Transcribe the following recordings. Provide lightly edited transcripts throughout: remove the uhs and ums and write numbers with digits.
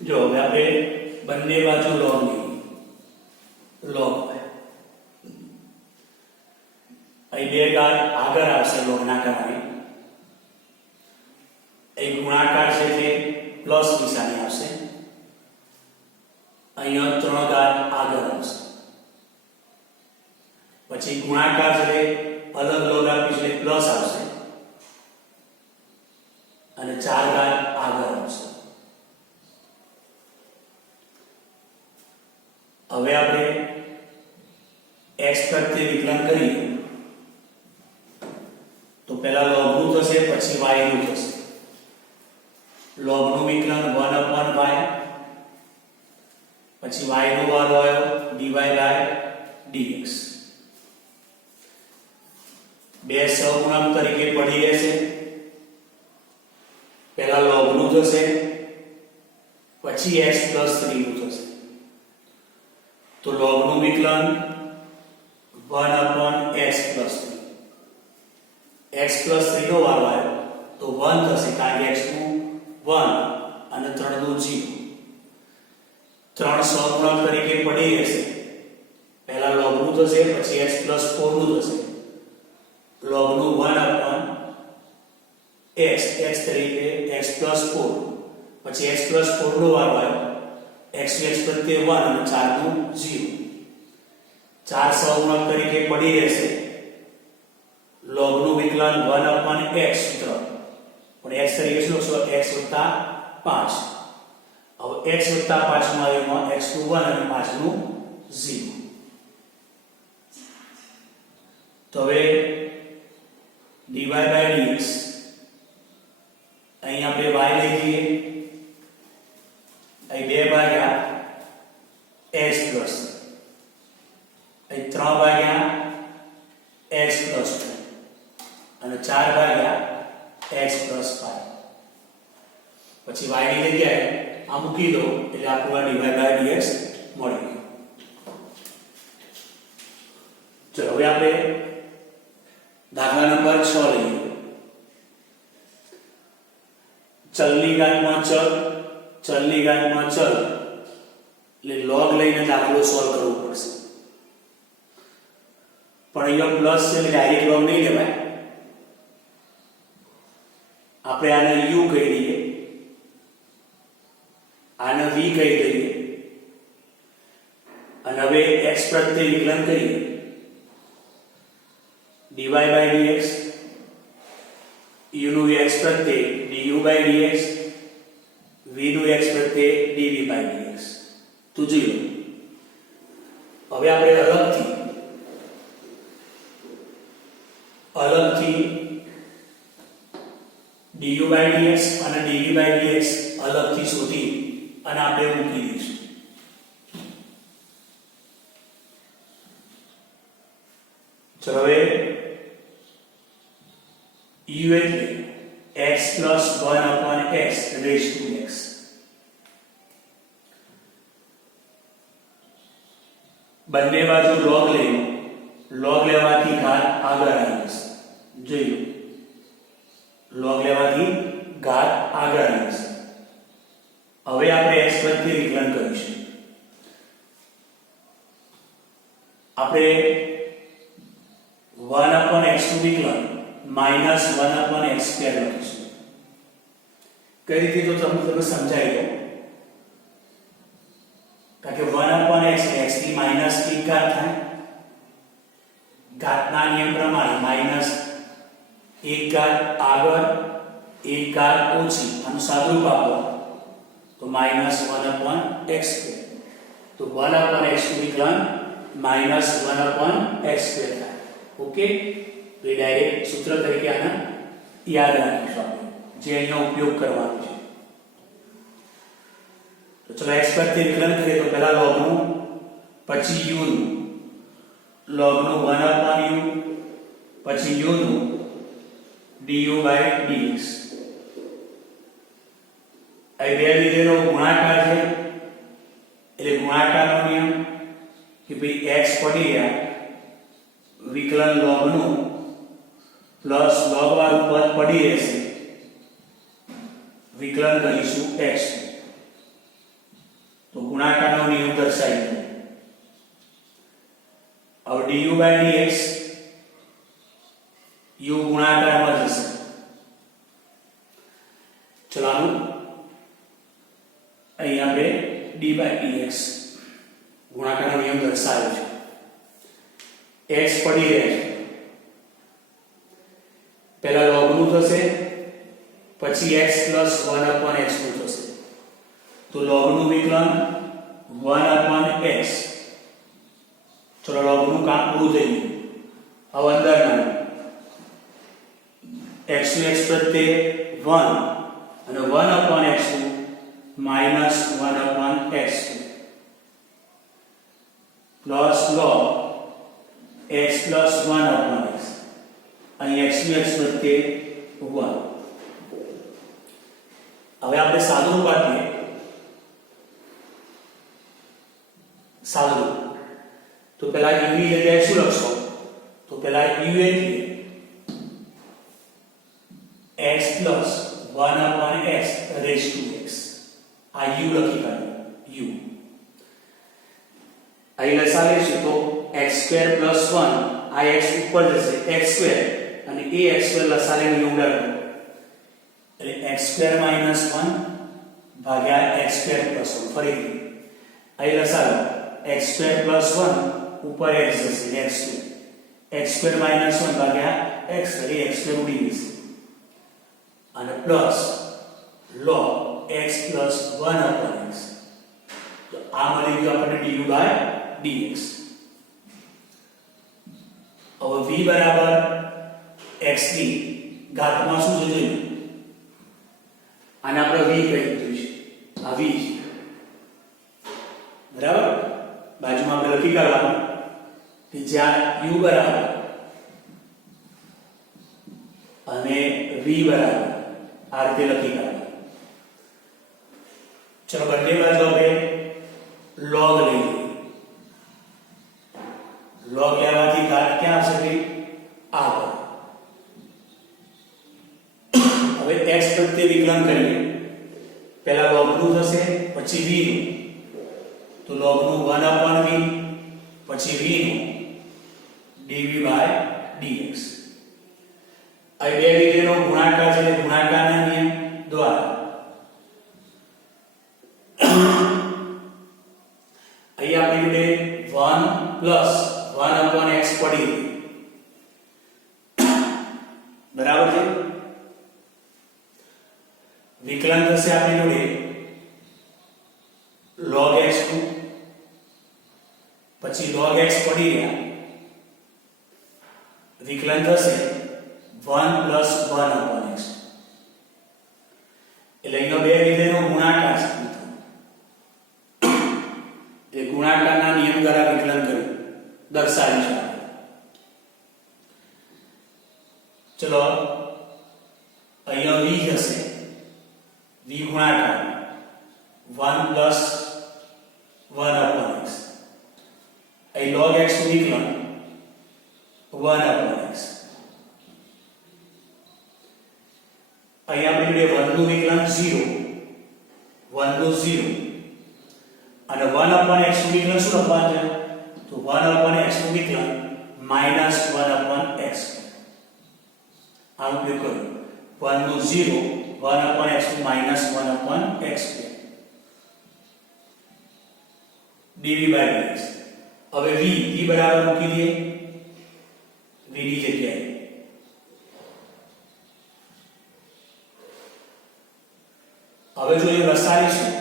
જો હવે આપણે બંને બાજુ log લઈએ. log અહીં બે ઘાત આગળ આવશે log ના કારણે. અહીં ગુણાકાર છે તે પ્લસ નિશાની આવશે. અહીંયા 3 ઘાત આગળ આવશે. પછી ગુણાકાર છે તે અલગ log આપીશું એટલે પ્લસ આવશે અને 4 ઘાત આગળ આવશે. હવે આપણે x પ્રત્યે વિકલન કરીએ તો પહેલા log નું થશે પછી y નું થશે. log નું વિકલન 1/y પછી y નો વર્ગ આવ્યો dy/dx. બે સહગુણક તરીકે પડી રહેશે. પહેલા log નું થશે પછી x + 3 નું થશે. તો log નું વિકલન 1/x + 3. x + 3 નો વર્ગ આવ્યો તો 1 થશે કારણ કે x નું 1 અને 3 નું 0. ત્રણ સહગુણક તરીકે પડી રહેશે. પહેલા log નું થશે પછી x + 4 નું થશે. log નું 1/x x તરીકે x + 4 પછી x + 4 નો વર્ગ આવ્યો x પ્રત્યે 1 અને 4 નું 0. ચાર સહગુણક તરીકે પડી રહેશે. log નું વિકલન 1/x સૂત્ર પણ x તરીકે શું લખશો x + 5. હવે x + 5 માં એમાં x નું 1 અને 5 નું 0. તો હવે dy/dx અહીં આપણે y લઈ લઈએ. અહીં 2 ભાગ્યા x પ્લસ અહીં 3 ભાગ્યા x પ્લસ 2 અને 4 ભાગ્યા x પ્લસ 5. પછી y ની જગ્યાએ આ મૂકી દો એટલે આપણને dy/dx મળી ગયું. ચલો હવે આપણે દાખલા નંબર 6 લઈએ. ચલની ઘાતમાં ચલ ચલની ઘાતમાં ચલ એટલે log લઈને દાખલો સોલ્વ કરવો પડશે. પણ અહીંયા પ્લસ છે એટલે ડાયરેક્ટ log નહીં લેવાય. આપણે આને u કહી દઈએ, આને v કહી દઈએ અને હવે x પ્રત્યે વિકલન કરીએ. dy/dx u નું x પ્રત્યે du/dx v નું x પ્રત્યે dv/dx. તો જોઈ લો હવે આપણે અલગથી du/dx અને dv/dx અલગથી શોધી અને આપણે મૂકી દઈશું. ચલો હવે u એટલે x + 1/x raised to x. બંને બાજુ log લઈએ. log લેવાથી ઘાત આગળ આવી જશે. જોઈ લો log લેવાથી ઘાત આગળ આવી જશે. હવે આપણે x પ્રત્યે વિકલન કરીશું. આપણે 1/x નું વિકલન -1/x² લખીશું. કઈ રીતે તો તમને સમજાઈ દો. કારણ કે 1/x x ની માઈનસ એક ઘાત થાય. ઘાતના નિયમ પ્રમાણે -1 ઘાત આગળ 1 ઘાત ઓછી આનું સાદુરૂપ આપો તો -1/x². તો 1/x નું વિકલન -1/x² થાય. ઓકે, તો એ ડાયરેક્ટ સૂત્ર તરીકે આને યાદ રાખીશું આપણે જે અહીંયા ઉપયોગ કરવાનો છે. તો ચલો x પ્રત્યે વિકલન કરીએ તો પહેલા log નું પછી u નું. log નું 1/u પછી u નું du/dx. અહીં બે લીધેલો ગુણાકાર છે એટલે ગુણાકારનો નિયમ કે ભાઈ x પડી ગયા વિકલન log નું પ્લસ log વાળું પદ પડી રહેશે વિકલન કરીશું x. દર્શાવી દઉં. હવે du by dx u ગુણાકારમાં જશે. ચલો અહીં આપણે d by dx ગુણાકારનો નિયમ દર્શાવ્યો છે. x પડી રહે છે, પહેલા log નું થશે, પછી x plus 1 upon x નું થશે. તો log નું વિકલન 1 upon x. ચલો log નું કામ પૂરું થઈ ગયું. હવે અંદરના x નું x પ્રત્યે 1 અને 1 upon x નું minus 1 upon x plus log x plus 1 upon x. અહીં x નું x પ્રત્યે 1. હવે આપણે સાદું કાઢીએ. સાદું તો પહેલા u ની જગ્યાએ શું લખશો? તો પહેલા u એટલે x plus 1 upon x raised to x. આ u લખી કાઢો. u અહીં લસા લેશું તો x square plus 1 આ x ઉપર જશે, x square અને એ x square લસા લઈને ઉડાડો એટલે x square minus 1 ભાગ્યા x square plus 1. ફરીથી અહીં લસા લો x square plus 1 ઉપર x જશે, x square, x square minus 1 ભાગ્યા x એટલે x square ઉડી જશે અને plus log x plus 1 upon x. તો આ મળી ગયું આપણને du by dx. હવે v બરાબર x ની ઘાતમાં શું છે જોયું? આને આપણે v કહી દીધું છે. આ v છે બરાબર. બાજુમાં આપણે લખી કાઢવાનું કે જ્યાં u બરાબર અને v બરાબર આ રીતે લખી કાઢવાનું. ચલો બંને બાજુ આપણે log લઈએ. log લેવાથી ઘાત ક્યાં આવશે ભાઈ? આ પર. હવે x પ્રત્યે વિકલન કરીએ. પહેલા log નું થશે, પછી v નું. તો log નું 1 upon v, પછી v નું dv by dx. આ બે વિધેયનો ગુણાકાર છે, ગુણાકારના નિયમ દ્વારા અહીં આપણી જોડે 1 plus 1 upon x પડી બરાબર છે. વિકલન થશે આપણી જોડે log x નું, પછી log x પડી ગયા, વિકલન થશે 1 plus 1 upon x. એટલે અહીંનો બે વિધેયનો ગુણાકાર છે. તે ગુણાકારના નિયમ દ્વારા વિકલન કરી દર્શાવી શકાય. ચલો અહીંયા v જશે, v ગુણાકાર 1 plus 1 upon x. અહીં log x નું વિકલન 1 upon x. અહીં આપણે 1 નું વિકલન 0, 1 નું 0 અને 1 upon x નું વિકલન શું લખવાનું છે? તો 1 upon x નું વિકલન minus 1 upon x. આ ઉપયોગ કરો. 1 નું 0, 1 upon x નું minus 1 upon x dv by dx. હવે v બરાબર મૂકી દઈએ v ની જગ્યાએ. હવે જો એ લસાવીશું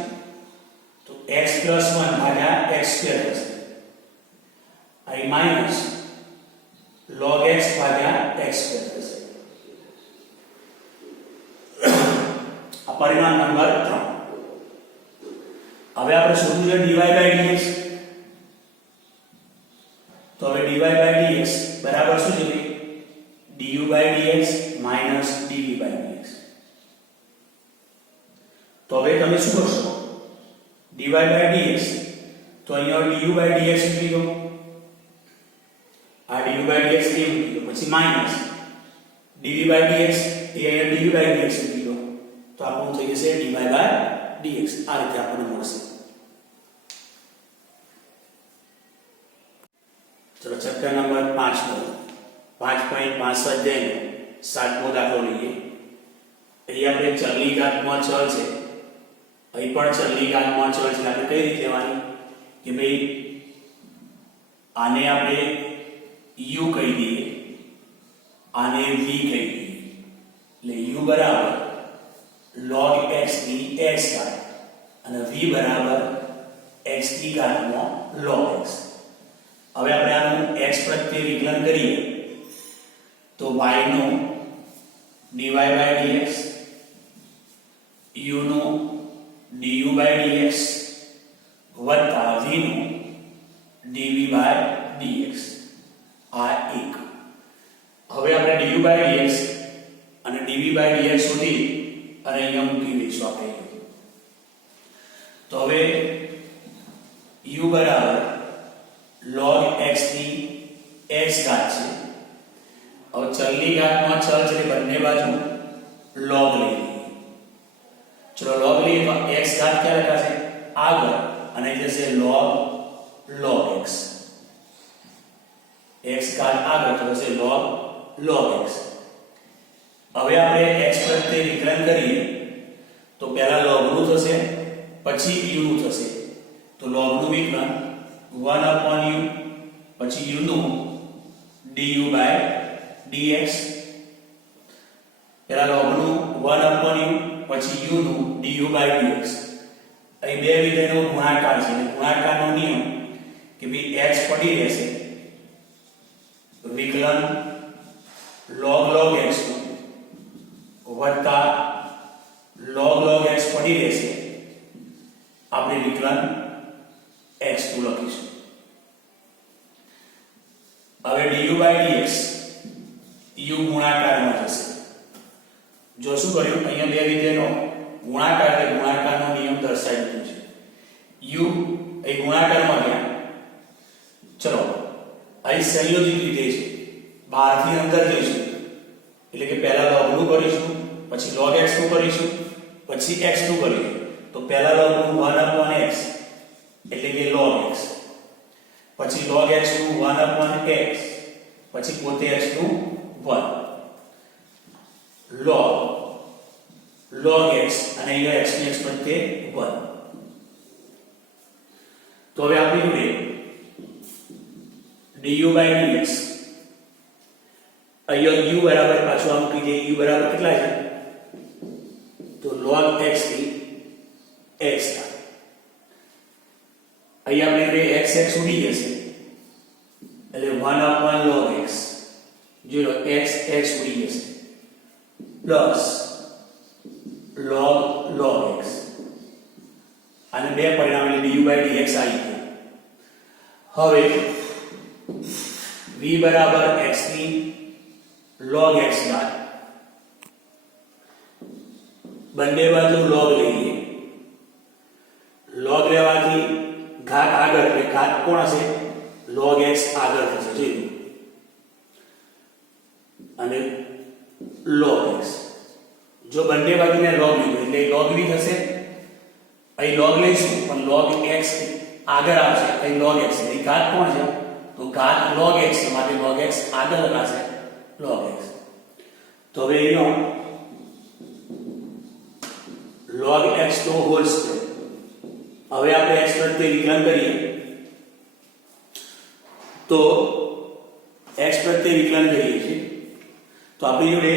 તો x plus 1 ભાગ્યા x square થશે. અહીં માઈનસ log x ભાગ્યા x square થશે. આ પરિણામ નંબર 3. હવે આપણે શોધવું છે dy by dx. તો હવે dy by dx બરાબર શું છે? du by dx minus dv by dx. તો હવે તમે શું કરશો? dy by dx તો અહીંયા du by dx મૂકી દો, આ du by dx ને મૂકી દો, પછી માઈનસ dv by dx એ અહીંયા dv by dx મૂકી દો, તો આપણું થઈ જશે dy by dx. આ રીતે આપણને મળશે. ચેપ્ટર નંબર 5 નો 5.5 સ્વાધ્યાયનો 7મો દાખલો લઈએ. અહીં આપણે ચલની ઘાતમાં ચલ છે, અહીં પણ ચલની ઘાતમાં ચલ છે. આપણે કઈ રીતે લેવાની કે ભાઈ આને આપણે u કહી દઈએ, આને v કહી દઈએ. એટલે u બરાબર log x ની x ઘાત અને v બરાબર x ની ઘાતમાં log x. હવે આપણે આનું x પ્રત્યે વિકલન કરીએ તો y no dy by dx, u no du by dx વત્તા v no dv by dx આ એક. હવે આપણે du by dx અને dv by dx શોધી અને અહીંયા મૂકી દઈશું આપણે. તો હવે u બરાબર log x ની x ઘાત છે. હવે ચલની ઘાતમાં ચલ છે એટલે બંને બાજુ log લઈએ. ચલો log લઈએ તો x ઘાત ક્યાં લખાશે? આગળ, અને જશે log x. x ઘાત આગળ તો થશે log x. હવે આપણે x પ્રત્યે વિકલન કરીએ તો પહેલા log નું થશે પછી u નું થશે. તો log નું વિકલન 1/u પછી u નું du by dx. પહેલા log નું 1/u પછી u નું du by dx. અહીં બે વિધેયનો ગુણાકાર છે. ગુણાકારનો નિયમ કે ભાઈ x પડી રહેશે, વિકલન log x નું વત્તા log x પડી રહેશે, આપણે વિકલન x નું લખીશું. હવે du by dx u ગુણાકારમાં જશે. જો શું કર્યું, અહીંયા બે વિધેયનો ગુણાકાર એટલે ગુણાકારનો નિયમ દર્શાવી દીધો છે. u એ ગુણાકારમાં ગયા. ચલો અહીં સંયોજિત વિધેય છે, બહારથી અંદર જઈશું એટલે કે પહેલા log નું કરીશું, પછી log x નું કરીશું, પછી x નું કરીશું. તો પહેલા log નું 1/x એટલે કે log x, પછી log x નું 1/x, પછી પોતે x નું 1 log x અને અહીંયા x ની x પ્રત્યે 1. તો હવે આપણી જોડે du by dx અહીંયા u બરાબર પાછું આ મૂકી દઈએ. u બરાબર કેટલા છે? તો log x ની x. અહીંયા આપણે x ઉડી જશે એટલે 1/log x. જો x ઉડી જશે પ્લસ log x અને બે પરિણામ એટલે du by dx આવી ગયું. હવે v બરાબર x ની log x ઘાત, બંને બાજુ log લઈએ. log લેવાથી ઘાત આગળ એટલે ઘાત કોણ હશે? log x આગળ થશે. જોઈ અને log x. જો બંને બાજુને log લીધું એટલે log v થશે. અહીં log લઈશું પણ log x આગળ આવશે. અહીં log x એટલે ઘાત કોણ છે? તો ઘાત log x છે, માટે log x આગળ લખાશે log x. તો હવે અહીંયા log x નો હોલ સ્ક્વેર. હવે આપણે x પ્રત્યે વિકલન કરીએ તો x પ્રત્યે વિકલન કરીએ છીએ તો આપણી જોડે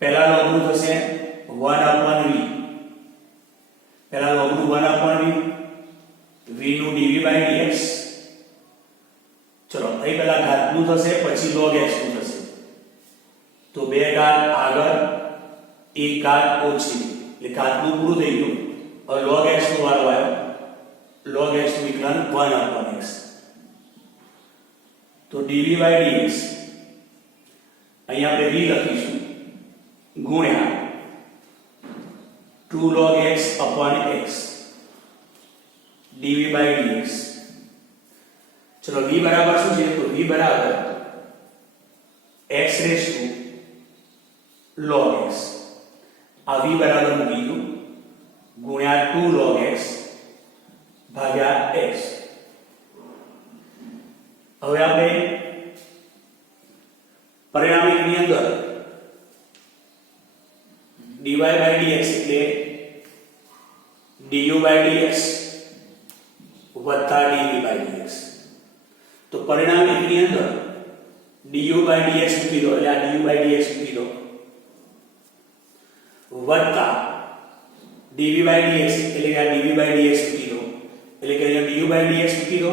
પહેલા log નું થશે 1/v. પહેલા log નું 1/v, v નું dv by dx. ચલો અહીં પહેલા ઘાત નું થશે પછી log x નું થશે. તો બે ઘાત આગળ એક ઘાત ઓછી એટલે ઘાત નું પૂરું થઈ ગયું. હવે log x નો વારો આવ્યો. log x નું વિકલન 1/x. તો dv by dx અહીંયા આપણે v લખીશું ગુણ્યા 2 log x upon x dv by dx. ચલો v બરાબર શું છે? તો v બરાબર x raised to log x. આ v બરાબર મૂકી દઉં ગુણ્યા 2 log x ભાગ્યા x. હવે આપણે પરિણામીકની અંદર dy by dx એટલે du by dx વત્તા dv by dx. તો પરિણામીકની અંદર du by dx મૂકી દો એટલે આ du by dx મૂકી દો વત્તા dv by dx એટલે આ dv by dx મૂકી દો એટલે કે અહીંયા du by dx મૂકી દો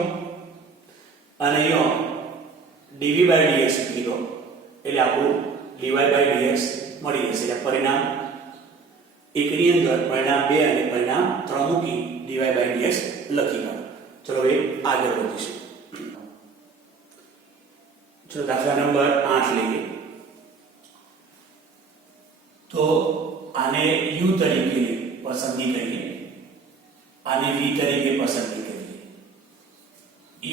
અને અહીંયા dv by dx મૂકી દો એટલે આપણું dy by dx મળી જશે. એટલે પરિણામ એકની અંદર પરિણામ 2 અને પરિણામ 3 મૂકી dy by dx લખી કાઢો. ચલો હવે આગળ વધીશું. ચલો દાખલા નંબર 8 લઈએ. તો આને u તરીકે પસંદગી કરીએ, આને v તરીકે પસંદગી કરીએ.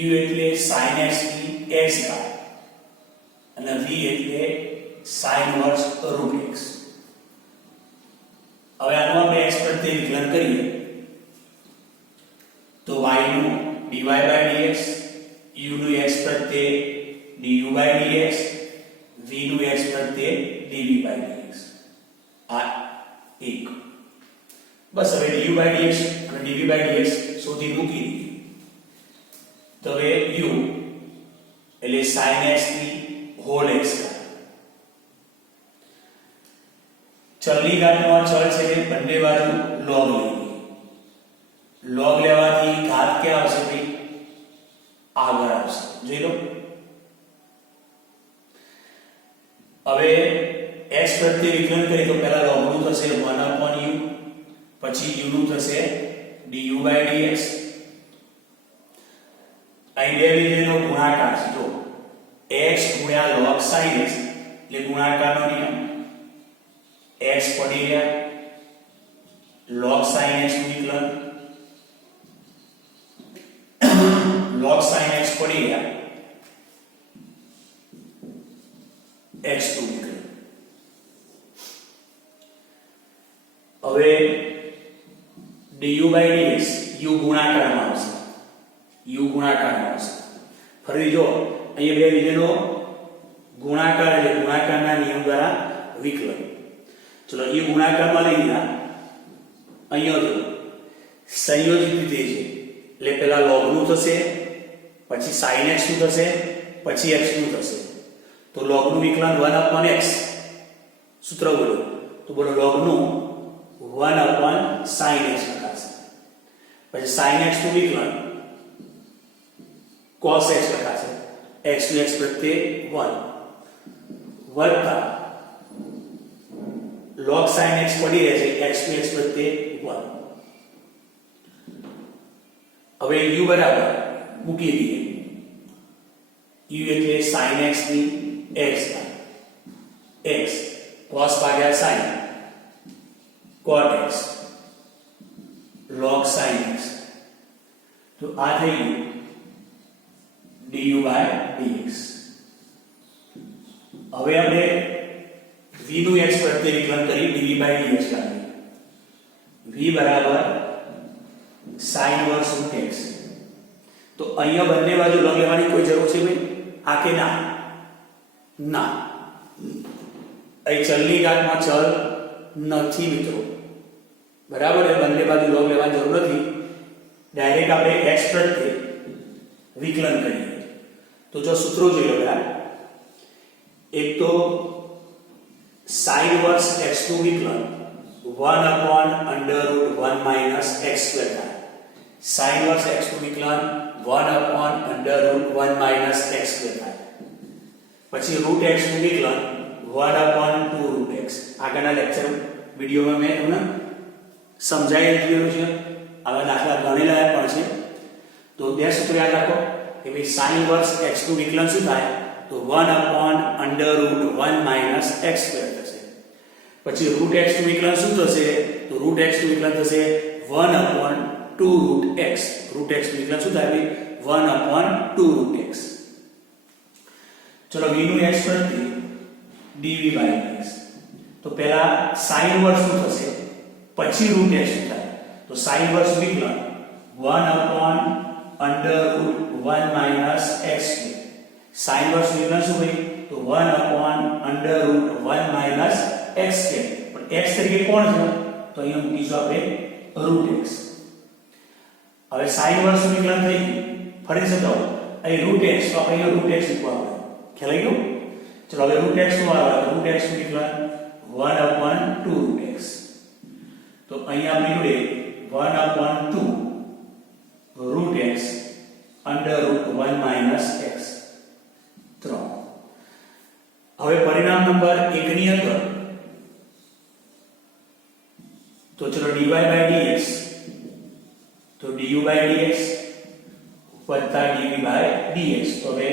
u એટલે sin x ની x ઘાત અને v એટલે sin વર્ષ રૂટ x. હવે આનું આપણે x પ્રત્યે વિકલન કરીએ તો y નું dy by dx, u નું x પ્રત્યે du by dx, v નું x પ્રત્યે dv by dx. આ એક બસ. હવે du by dx અને dv by dx શોધી મૂકી દીધી. તો હવે u એટલે sin x ની હોલ x ચલની ઘાતમાં ચલ છે તે બંને બાજુ log લઈએ. log લેવાથી ઘાત ક્યાં આવશે ભાઈ? આગળ આવશે. જોઈ લો. હવે x પ્રત્યે વિકલન કરીએ તો પહેલા log નું થશે 1/u, પછી u નું થશે du by dx. અહીં બે વિધેયનો ગુણાકાર છે. જો x ગુણ્યા log sin x એટલે ગુણાકારનો નિયમ. x પડી ગયા log sin x નું વિકલન, log sin x પડી ગયા x નું વિકલન. હવે du by dx u ગુણાકારમાં આવશે, u ગુણાકારમાં આવશે. ફરી જો અહીંયા બે વિધેયનો ગુણાકાર એટલે ગુણાકારના નિયમ દ્વારા વિકલન. ચલો એ ગુણાકારમાં લઈ લીધા. અહીંયા જો સંયોજિત વિધેય છે એટલે પહેલા log નું થશે, પછી sin x નું થશે, પછી x નું થશે. તો log નું વિકલન 1/x સૂત્ર બોલો તો બોલો log નું 1/sin x લખાશે. પછી sin x નું વિકલન cos x લખાશે. x નું x પ્રત્યે 1 વત્તા log sin x પડી રહે છે x નું x પ્રત્યે 1. હવે u બરાબર મૂકી દઈએ. u એટલે sin x ની x ઘાત, x cos ભાગ્યા sin cot x log sin x. તો આ થઈ ગયું du by dx. હવે આપણે v નું x પ્રત્યે વિકલન કરી dv by dx કાઢીએ. v બરાબર sin વર્ષ રૂટ x. તો અહીંયા બંને બાજુ log લેવાની કોઈ જરૂર છે ભાઈ? આ કે ના? ના. અહીં ચલની ઘાતમાં ચલ નથી મિત્રો, બરાબર? એ બંને બાજુ log લેવાની જરૂર નથી. ડાયરેક્ટ આપણે x પ્રત્યે વિકલન કરીએ. તો જો સૂત્રો જોઈ લો બરાબર. એક તો sin વર્ષ x નું વિકલન 1/√1 - x² થાય. sin વર્ષ x નું વિકલન 1/√1 - x² થાય. પછી √x નું વિકલન 1/2√x. આગળના લેક્ચર વિડિયોમાં મેં તમને સમજાવી દીધું છે. આવા દાખલા ગણેલા પણ છે. તો બે સૂત્રો યાદ રાખો કે ભાઈ sin વર્ષ x નું વિકલન શું થાય? તો 1/√1 - x² થશે. પછી √x નું વિકલન શું થશે? તો √x નું વિકલન થશે 1/2√x. √x નું વિકલન શું થાય? 1/2√x. ચલો v નું x પ્રત્યે dv by dx. તો પહેલા sin વર્ષ શું થશે, પછી √x શું થાય? તો sin વર્ષ વિકલન 1/√1 - x². સાઇન વર્ષ વિકલન શું ભાઈ? તો 1 upon under root 1 minus x square. પણ x તરીકે કોણ છે? તો અહીંયા મૂકીશું આપણે root x. હવે સાઇન વર્ષ વિકલન થઈ ગયું. ફરી સમજાવો. અહીં root x તો આપણે અહીંયા root x મૂકવાનું. ખ્યાલ આવી ગયો? ચલો હવે root x શું આવે? root x નું વિકલન 1 upon 2 root x. તો અહીંયા આપણી જોડે 1 upon 2 root x under root 1 minus x 3. હવે પરિણામ નંબર 1 ની અંદર તો ચલો dy by dx તો du by dx વત્તા dv by dx. તો હવે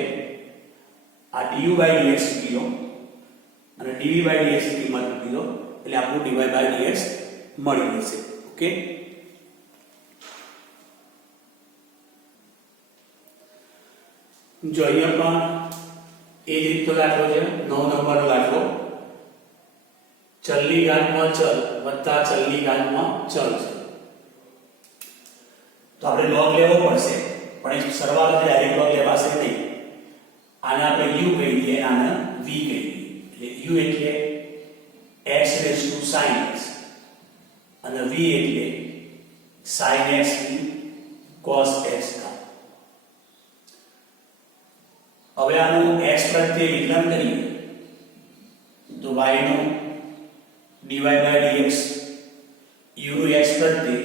આ du by dx મૂકી દો અને dv by dx ની કિંમત મૂકી દો એટલે આપણું dy by dx મળી જશે. ઓકે, જો અહીંયા પણ એ જ રીતનો દાખલો છે. 9 નંબરનો દાખલો. ચલની ઘાતમાં ચલ વત્તા ચલની ઘાતમાં ચલ છે. તો આપણે log લેવો પડશે, પણ એ સરવાળો ડાયરેક્ટ log લેવાશે નહીં. આને આપણે u કહી દઈએ, આને v કહી દઈએ. એટલે u એટલે x raised to sin x અને v એટલે sin x cos x. હવે આનું x પ્રત્યે વિકલન કરીએ તો y નું dy by dx, u નું x પ્રત્યે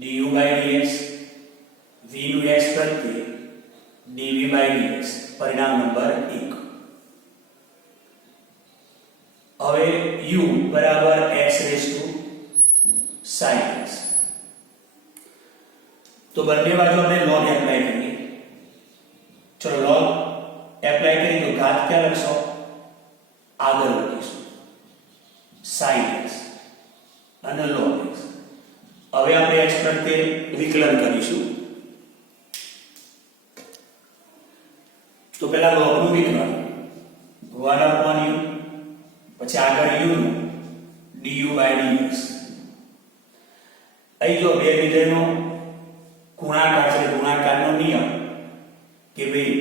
du by dx, v નું x પ્રત્યે dv by dx. પરિણામ નંબર 1. હવે u બરાબર x raised to sin x. તો બંને બાજુ આપણે log એપ્લાય કરીએ. ચલો log એપ્લાય કરી તો ઘાત ક્યાં લખશો? આગળ લખીશું sin x અને log x. હવે આપણે x પ્રત્યે વિકલન કરીશું. તો પહેલા log નું વિકલન 1 upon u, પછી આગળ u નું du by dx. અહીં જો બે વિધેયનો ગુણાકાર છે, ગુણાકારનો નિયમ કે ભાઈ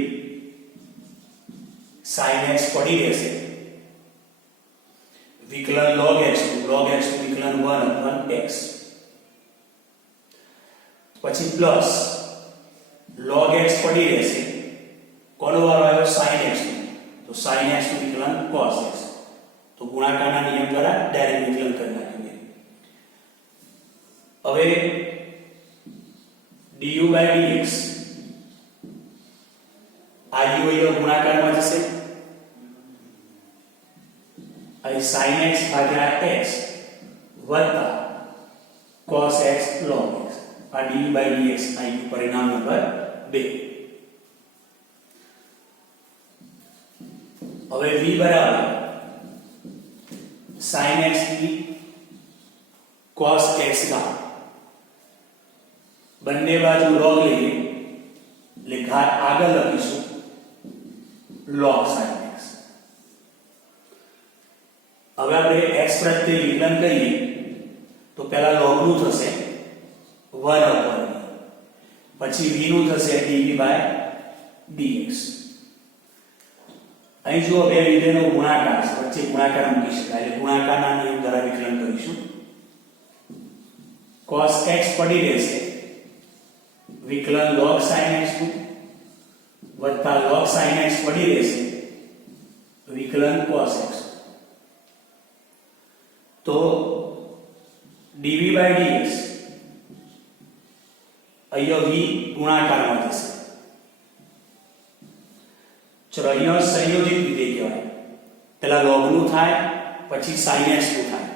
sin x પડી રહેશે, વિકલન log x નું વિકલન 1 upon x, પછી પ્લસ log x પડી રહેશે, કોનો વારો આવ્યો? sin x નું. તો sin x નું વિકલન cos x. તો ગુણાકારના નિયમ દ્વારા ડાયરેક્ટ વિકલન કરી નાખીએ. હવે du by dx આ u અહીંયા ગુણાકારમાં જશે, અહીં sin x ભાગ્યા x વત્તા cos x log x. આ du by dx અહીં પરિણામ નંબર 2. હવે v બરાબર sin x ની cos x ઘાત. બંને બાજુ log લઈએ એટલે ઘાત આગળ લખીશું log sin x. હવે આપણે x પ્રત્યે વિકલન કરીએ તો પહેલા log નું થશે 1 upon v, પછી v નું થશે dv by dx. અહીં જો બે વિધેયનો ગુણાકાર છે, વચ્ચે ગુણાકાર મૂકી શકાય એટલે ગુણાકારના નિયમ દ્વારા વિકલન કરીશું. cos x પડી રહેશે, વિકલન log sin x નું વત્તા log sin x પડી રહેશે, વિકલન cos x. તો dv by dx અહીંયા v ગુણાકારમાં જશે. ચલો અહીંયા સંયોજિત વિધેય કહેવાય. પહેલા log નું થાય, પછી sin x નું થાય.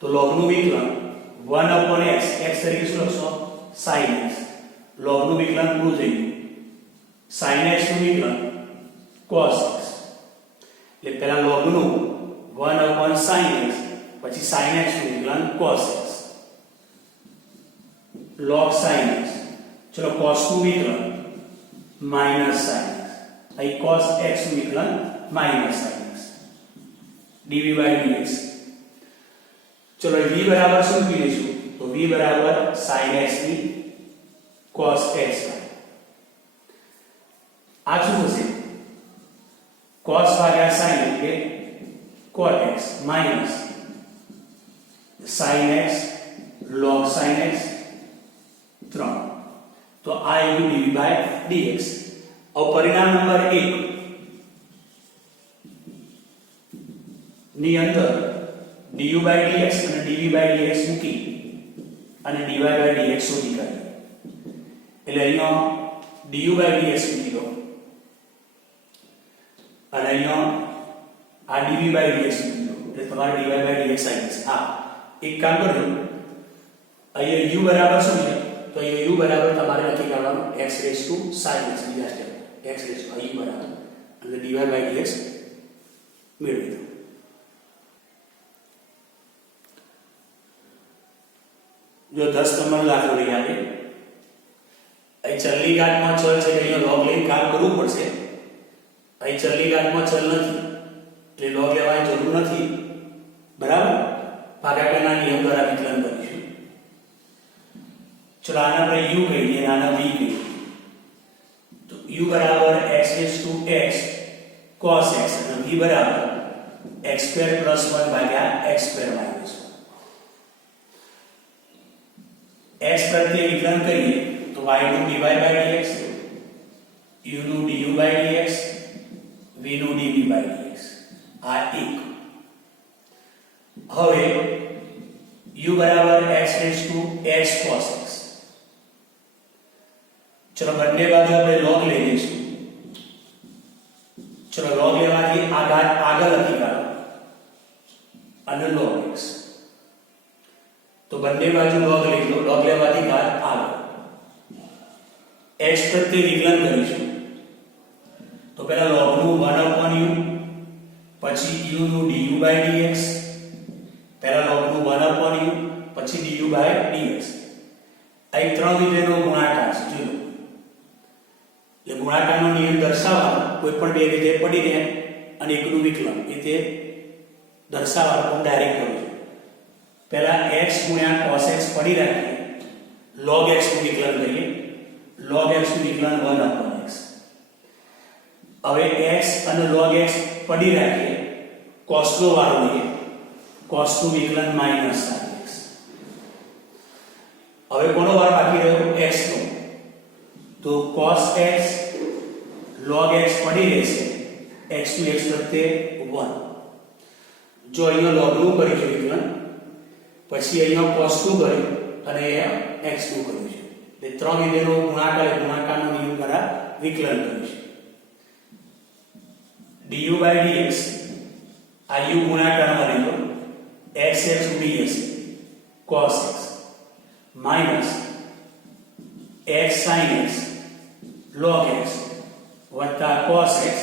તો log નું વિકલન 1 upon x, x તરીકે શું લખશો? sin x. log નું વિકલન પૂરું થઈ ગયું. sin x નું વિકલન cos x. એટલે પહેલા log નું 1 upon sin x, પછી sin x નું વિકલન cos x. log sin x. ચલો cos નું વિકલન minus sin x. અહીં cos x નું વિકલન minus sin x. dv by dx. ચલો v બરાબર શું મૂકી દઈશું? તો v બરાબર sin x ની cos x. આ શું થશે cos ભાગ્યા sin એટલે cot x minus sin x log sin x 3 તો આ ઇન્ટુ dv બાય dx. अब परिणाम नंबर 1 ની અંદર du by dx અને dv by dx મૂકી અને dy by dx શોધી કાઢીએ. એટલે અહીંયા du by dx મૂકી દો અને અહીંયા આ dv by dx મૂકી દો એટલે તમારે dy by dx આવી જશે. હા, એક કામ કરજો, અહીંયા u બરાબર શું છે તો અહીંયા u બરાબર તમારે લખી કાઢવાનું x raised to sin x બીજા step x raised to u બરાબર અને dy by dx મેળવી દો. जो 10 नंबर दाखलो લઈ આવે અહીં ચલની ઘાતમાં ચલ છે અહીંયા log લઈને કામ કરવું પડશે. અહીં ચલની ઘાતમાં ચલ નથી એટલે log લેવાની જરૂર નથી, બરાબર. ભાગાકારના નિયમ દ્વારા વિકલન કરીશું. ચલો આને આપણે u કહીએ અને આને v કહીએ. તો u બરાબર x raised to x cos x અને v બરાબર x² + 1 ભાગ્યા x² - 1. x પ્રત્યે વિકલન કરીએ તો y નું dy by dx, u નું du by dx, v નું dv by dx. આ એક. હવે u બરાબર x raised to x cos x. ચલો બંને બાજુ આપણે log લઈ લઈશું. ચલો log લેવાથી આ ઘાત આગળ લખી કાઢો અને log x. तो બંને બાજુ log લઈ લો, log લેવાથી ઘાત આગળ. x પ્રત્યે વિકલન કરીશું તો પહેલા log નું 1/u પછી u નું du by dx, પહેલા log નું 1/u પછી du by dx. આ એક ત્રણ વિધેયનો ગુણાકાર છે. જોજો એટલે ગુણાકારનો નિયમ દર્શાવવાનો કોઈ પણ બે વિધેય પડી રહે અને એકનું વિકલન એ તે દર્શાવવાનો ડાયરેક્ટ કરો. पहला x गुण્યા cos x પડી રાખીએ, log x નું વિકલન કરીએ, log x નું વિકલન 1/x. હવે x અને log x પડી રાખીએ, cos નો વારો લઈએ, cos નું વિકલન -sin x. હવે કોનો વારો બાકી રહ્યો x નો, તો cos x log x પડી રહેશે, x નું x પ્રત્યે 1. જો અહીંયા log નું કરીશું વિકલન પછી અહીંયા cos નું કર્યું અને અહીંયા x નું કર્યું છે એટલે ત્રણ વિધેયનો ગુણાકારનો નિયમ દ્વારા વિકલન કર્યું છે. du by dx આ u ગુણાકારમાં લીધો x ઉડી જશે cos x minus x sin x log x વત્તા cos x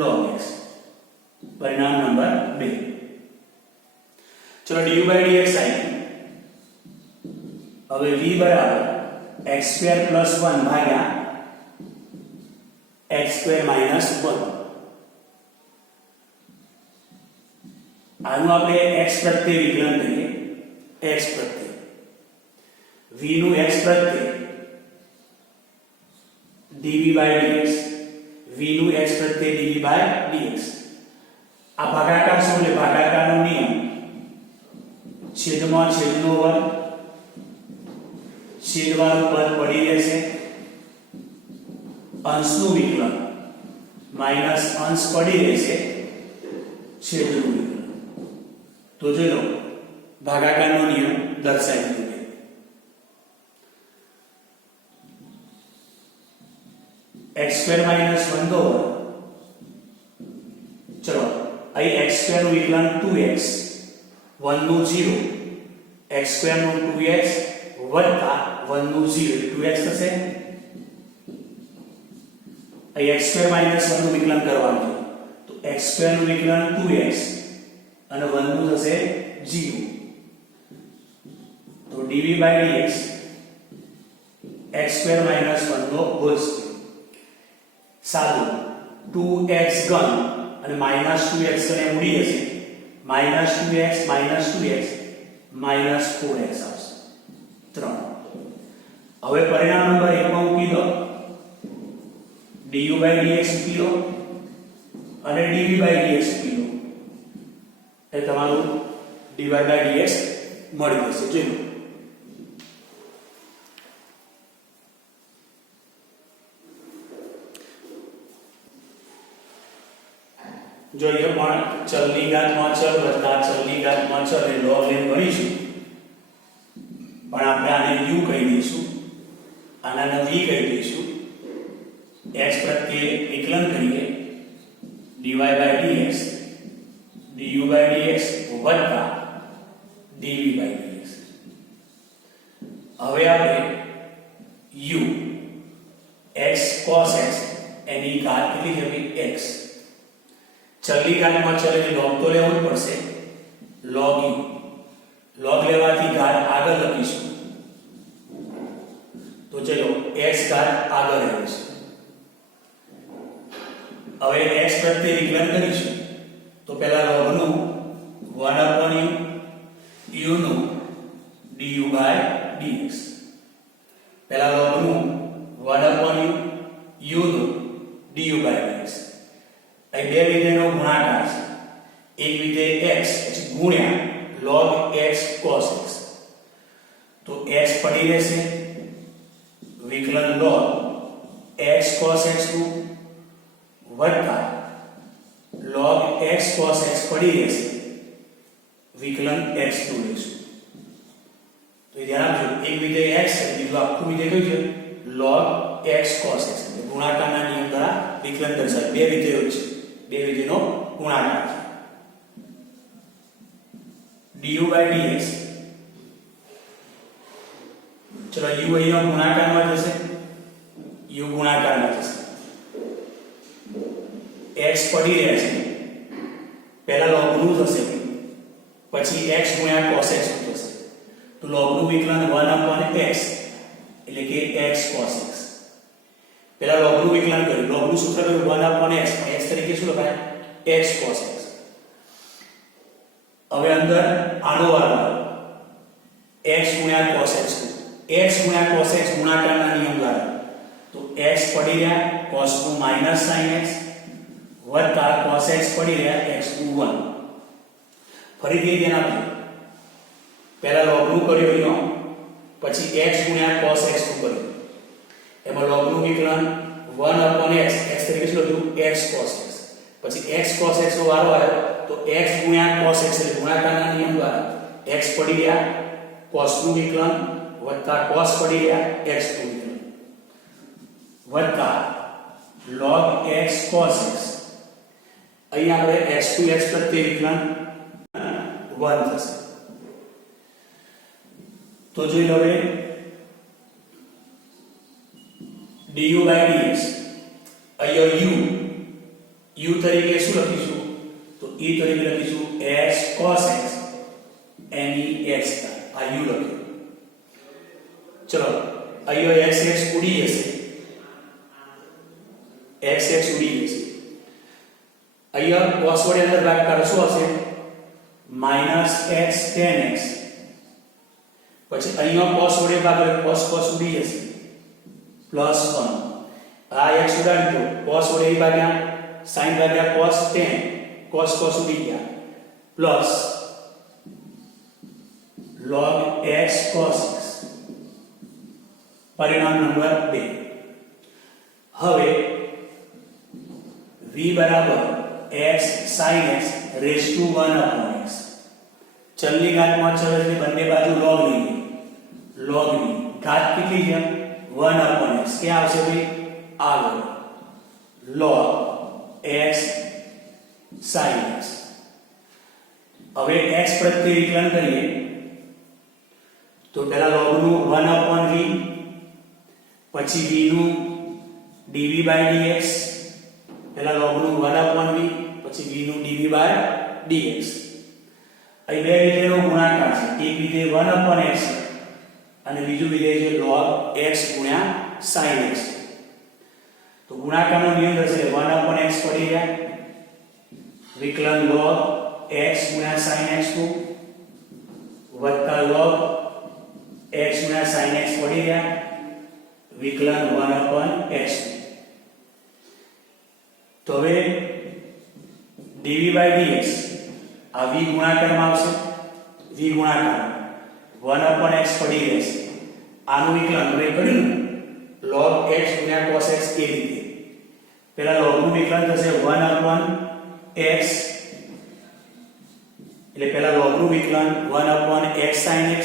log x. પરિણામ નંબર 2. चलो du by dx आई. હવે v બરાબર x² + 1 ભાગ્યા x² - 1. આનું આપણે x પ્રત્યે વિકલન કરીએ, x પ્રત્યે v નું x પ્રત્યે dv by dx, v નું x પ્રત્યે dv by dx. આ ભાગાકાર શું એટલે ભાગાકારનો નિયમ છેદમાં છેદનો વર્ગ, છેદવાળું પદ પડી રહેશે, અંશનું વિકલન માઈનસ અંશ પડી રહેશે, છેદનું વિકલન. તો જોઈ લો ભાગાકારનો નિયમ દર્શાવી દીધો. x² - 1 દો. ચલો અહીં x² નું વિકલન 2x, 1 નું 0, x² નું 2x વત્તા 1 નું 0 2x થશે. અહીં x² - 1 નું વિકલન કરવાનું છે તો x² નું વિકલન 2x અને 1 નું થશે 0. તો dv by dx x² - 1 no whole square. સાદું 2x ઘન અને -2x ને ઉડી જશે, -2x -2x -4x આવશે 3. હવે પરિણામ નંબર 1 માં મૂકી દો du by dx મૂકી લો અને dv by dx મૂકી લો એ તમારું dy by dx મળી જશે. જોઈએ પણ ચલની ઘાતમાં ચલ વત્તા ચલની ઘાતમાં ચલ એ log લઈને ગણીશું, પણ આપણે આને u કહી દઈશું, આનાને v કહી દઈશું. x પ્રત્યે વિકલન કરીએ dy by dx du by dx વત્તા dv by dx. હવે આપણે u x cos x એની ઘાત કેટલી છે ભાઈ x. ચલની ઘાતમાં ચલ એટલે log તો લેવું જ પડશે, log u. log લેવાથી ઘાત આગળ લખીશું તો ચલો x ઘાત આગળ આવે છે. હવે x પ્રત્યે વિકલન કરીશું તો પહેલા log નું 1/u u નું du by dx. પહેલા log નું 1/u u નું du by dx. અહીં બે વિધેયનો ગુણાકાર છે. એક વિધેય x પછી ગુણ્યા log x cos x. તો x પડી રહેશે વિકલન log x cos x નું વત્તા log x cos x પડી રહેશે વિકલન x નું લેશું. તો ધ્યાન આપજો, એક વિધેય x છે, બીજું આખું વિધેય કયું છે log x cos x. ગુણાકારના નિયમ દ્વારા વિકલન દર્શાવે. બે વિધેયો છે, બે વિધેયનો ગુણાકાર છે. du by dx ચલો u અહીંયા ગુણાકારમાં જશે, u ગુણાકારમાં જશે. x પડી રહ્યા છે, પહેલા log નું થશે પછી x ગુણ્યા cos x નું થશે. તો log નું વિકલન 1/x એટલે કે x cos x. પહેલા log નું વિકલન કર્યું, log નું સૂત્ર કર્યું 1/x, x તરીકે શું લખાય x cos x. હવે અંદર આનો વારો x ગુણ્યા cos x નું. x ગુણ્યા cos x ગુણાકારના નિયમ દ્વારા તો x પડી રહ્યા cos નું માઈનસ sin x વત્તા cos x પડી રહ્યા x નું 1. ફરીથી ધ્યાન આપજો, પહેલા log નું કર્યું અહીંયા, પછી x ગુણ્યા cos x નું કર્યું. એમાં log નું વિકલન 1/x, x તરીકે શું લખ્યું x cos x. પછી x cos x નો વારો આવ્યો તો x ગુણ્યા cos x એટલે ગુણાકારના નિયમ દ્વારા x પડી રહ્યા cos નું વિકલન વત્તા cos પડી રહ્યા x નું વિકલન વત્તા log x cos x. અહીં આપણે x to x પ્રત્યે વિકલન 1 થશે. તો જોઈ લો હવે du by dx. અહીંયા u તરીકે શું લખીશું તો e તરીકે લખીશું x cos x એની x આ u લખ્યું. ચલો અહીંયા x ઉડી જશે, x ઉડી જશે. અહીંયા cos વડે અંદર ભાગાકાર શું હશે -x tan x. પછી અહીંયા cos વડે ભાગાકાર cos ઉડી જશે +1. આ x ઉડાડી દો, cos વડે ભાગ્યા sin ભાગ્યા cos tan, cos ઉડી ગયા plus log x cos x. પરિણામ નંબર 2. હવે v બરાબર x sin x raised to 1/x. ચલની ઘાતમાં ચલ એટલે બંને બાજુ log લઈએ, log ની ઘાત કેટલી છે 1/x. ક્યાં આવશે ભાઈ આગળ log x sin x. હવે x પ્રત્યે વિકલન કરીએ તો પહેલા log નું 1/v, પછી v નું dv by dx. પહેલા log નું 1/v, પછી v નું dv by dx. અહીં બે વિધેયનો ગુણાકાર છે, એક વિધેય 1/x અને બીજું વિધેય છે log x ગુણ્યા sin x. તો ગુણાકારનો નિયમ થશે 1/x પડી ગયા વિકલન log x ગુણ્યા sin x નું વત્તા log x ગુણ્યા sin x પડી ગયા વિકલન 1/x. તો હવે dv by dx આ v ગુણાકારમાં આવશે, v ગુણાકાર 1/x પડી રહેશે. આનું વિકલન હવે કર્યું log x ગુણ્યા cos x એ રીતે. પહેલા log નું વિકલન થશે 1/x, એટલે પહેલા log નું વિકલન 1/x sin x.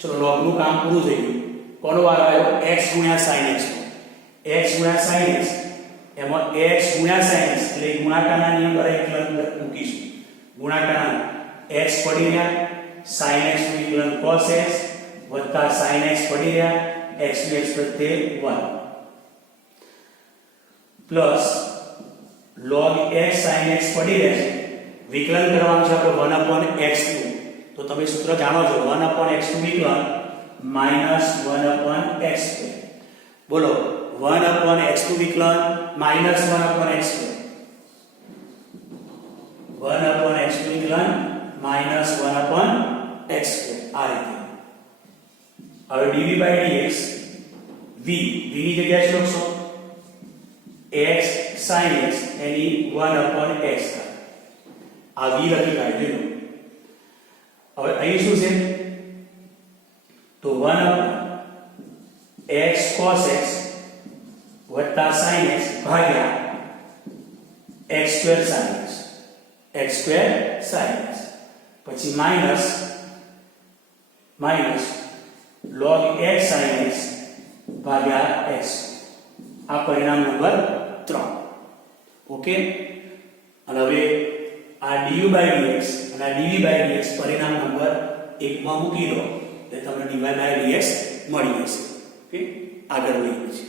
ચલો log નું કામ પૂરું થઈ ગયું. કોનો વારો આવ્યો? x ગુણ્યા sin x નો. x ગુણ્યા sin x એમાં x ગુણ્યા sin x એટલે ગુણાકારના નિયમ દ્વારા વિકલન મૂકીશું. ગુણાકારના x પડી રહ્યા, sin x નું વિકલન cos x વત્તા sin x પડી રહ્યા, x ની x પ્રત્યે 1 plus log x sin x પડી રહેશે. વિકલન કરવાનું છે આપણે 1/x નું. તો તમે સૂત્ર જાણો છો 1/x નું વિકલન minus 1/x square. બોલો 1/x નું વિકલન minus 1/x square. 1/x નું વિકલન minus 1/x square. આ રીતે. હવે dv by dx v ની જગ્યાએ શું લખશો? x sin x એની 1/x થાય. આ v લખી કાઢ્યું. હવે અહીં શું છે? તો 1/x cos x વત્તા sin x ભાગ્યા x square sin x. x square sin x પછી minus log x sin x ભાગ્યા x. આ પરિણામ નંબર 3. ઓકે. અને હવે આ du by dx અને આ dv by dx પરિણામ નંબર 1 માં મૂકી દો એટલે તમને dy by dx મળી જશે. ઓકે. આગળ વધીએ છીએ.